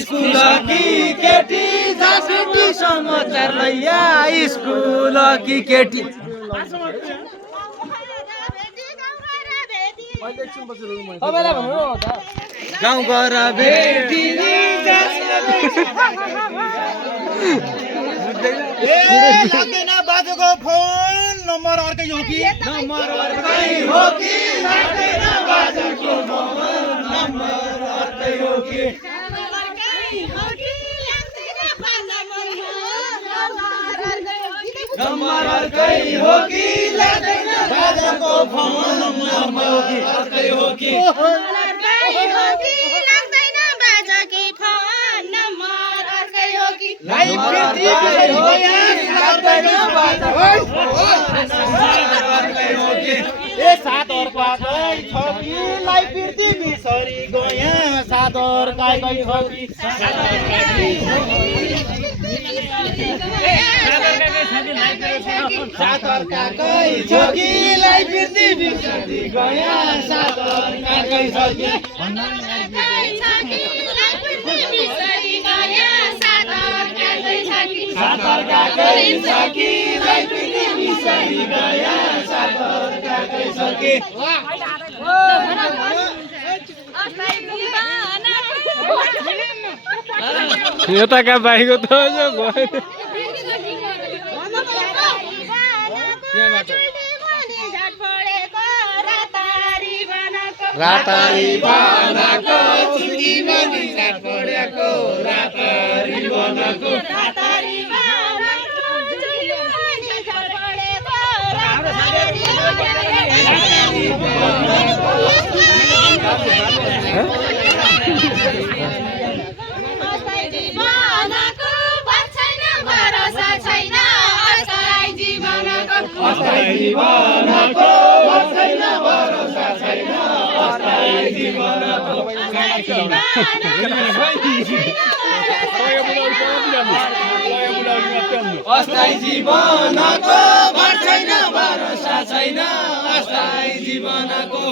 school की केटी जासुटी समाचार लैया स्कुल की केटी गाउँ गएर भेटी लाग्दैन बाजेको फोन नम्बर अर्कै हो कि नम्बर अर्कै हो कि लाग्दैन बाजेको फोन नम्बर अर्कै हो कि नम्बर अर्कै हो कि लाग्दैन बाजेको फोन नम्बर अर्कै हो कि यो त का बाइको त रातारी बनाको चुकी बनी रात पड्याको रातारी बनाको अस्थायी जीवनको भर छैन भरोसा छैन अस्थायी जीवनको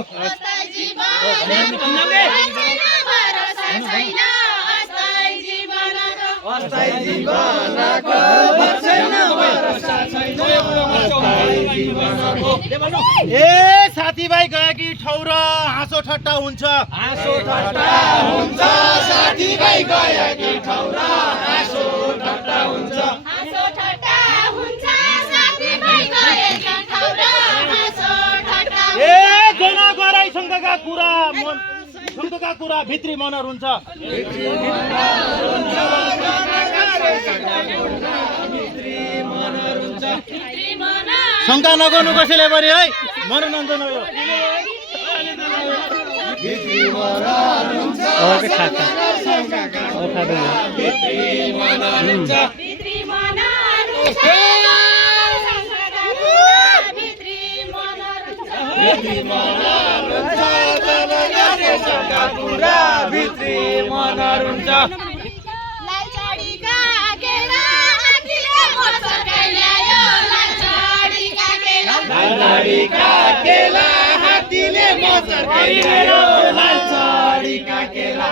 अस्थायी जीवनको भर छैन भरोसा छैन अस्थायी जीवनको ए साथीभाइ गएकी ठाउँ र हाँसो ठट्टा हुन्छ हाँसो ठट्टा हुन्छ साथीभाइ गएकी ठाउँ र हाँसो ठट्टा हुन्छ ए जना गराइसँगका कुरा भित्री मनर हुन्छ शङ्का नगर्नु कसैले पनि है मनोरञ्जन हो यो भित्री मनर हुन्छ लालचडीका केला हात्तीले मचर्कै ल्यायो लालचडीका केला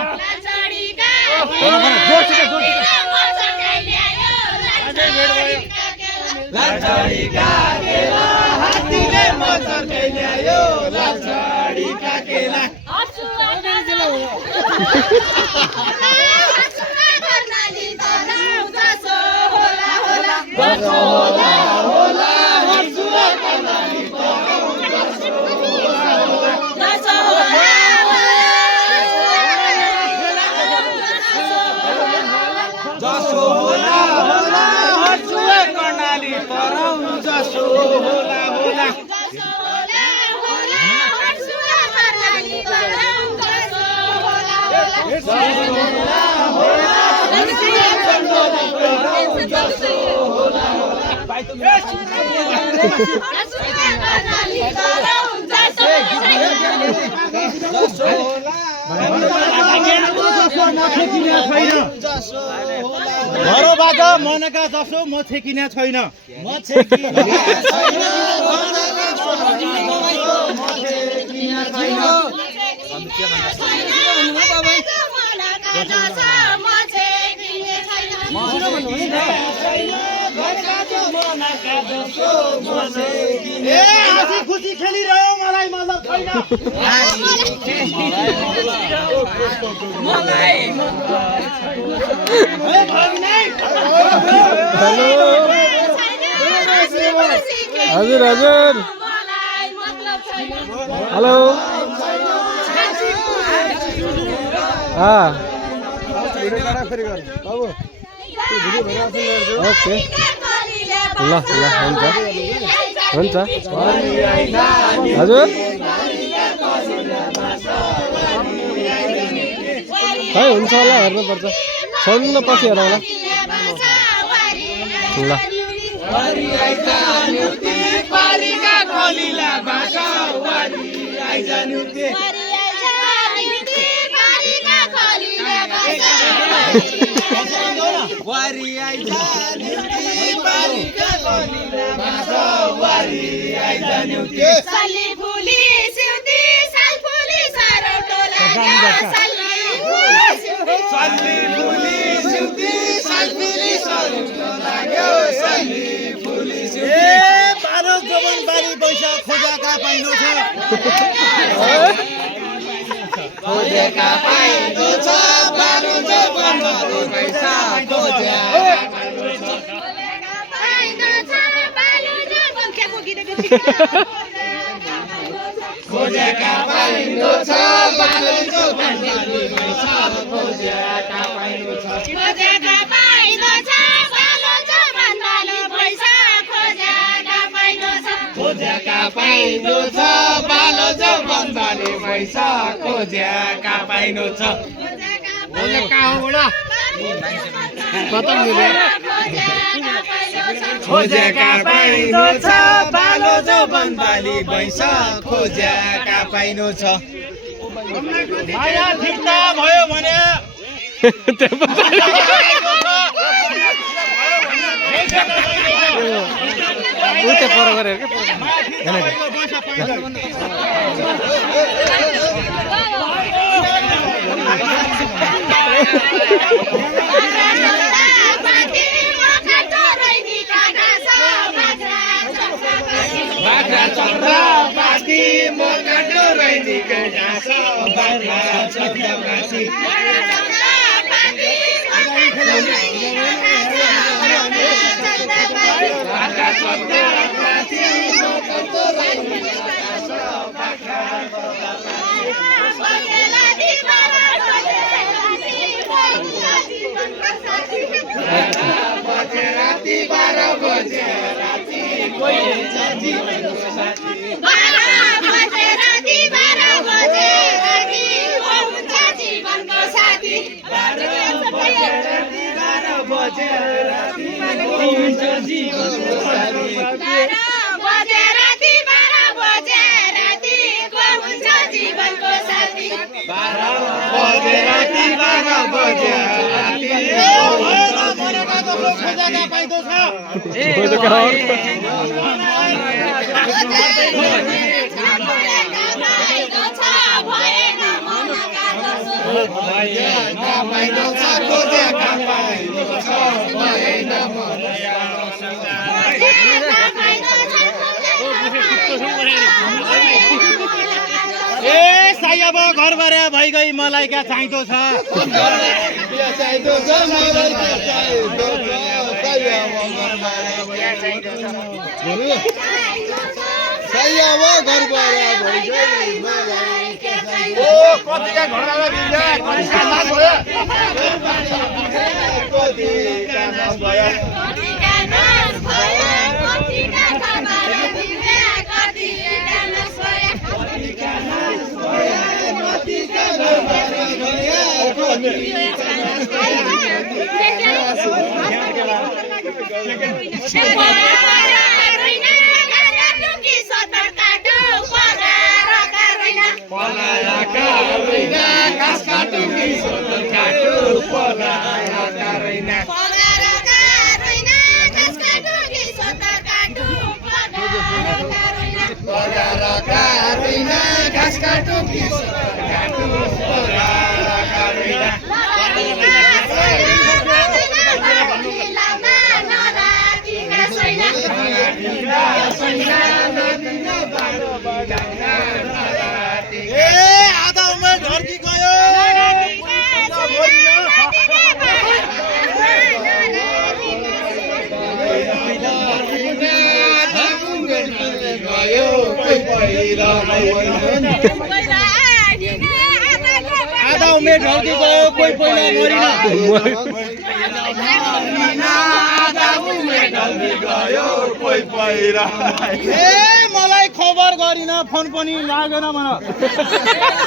लालचडीका केला हात्तीले मचर्कै ल्यायो लालचडीका केला घरबाट मनका जसो म छेकिने छैन ए हाँसी खुसी खेलिरह्यो मलाई मतलब छैन हजुर हजुर हेलो ओके ल ल हुन्छ हजुर खै हुन्छ होला हेर्नुपर्छ छोड्नु पछि हेरौँ ल खोजेका पाइँदो छ बारो जवानहरू पैसा खोजेका पाइँदो छ बारो जवानहरू पैसा खोजेका पाइँदो छ खोजेका पाइँदो छ बारो जवानहरू पैसा खोजेका पाइँदो छ खोजेका पाइँदो छ बालो जवानले पैसा खोजेका पाइँदो छ खोजेका पाइँदो छ बालो जवानले पैसा खोजेका पाइँदो छ माया ठिकता भयो भने उतै पर गरेर के बाख्रा चन्द्र पाती मोका डोरैनी गाँस बाख्रा चन्द्र पाती बाख्रा चन्द्र पाती मोका डोरैनी गाँस बाख्रा बजे राति 12 बजे राति कोही हुन्छ जीवनको साथी 12 बजे राति 12 बजे राति कोही हुन्छ जीवनको साथी 12 बजे राति 12 बजे राति कोही हुन्छ जीवनको साथी 12 बजे राति 12 बजे राति कोही हुन्छ जीवनको साथी 12 बजे राति 12 बजे राति खोजेका पाइँदो छ ए साई अब घर बारे भइगई मलाई क्या चाहिँदो छ कतिका घरवाला घाँस काटु ए आधा उमेर ढर्की गयो आधा उमेर ढल्की गयो कोही पहिला मरिन ए मलाई खबर गरिन फोन पनि लागेन मलाई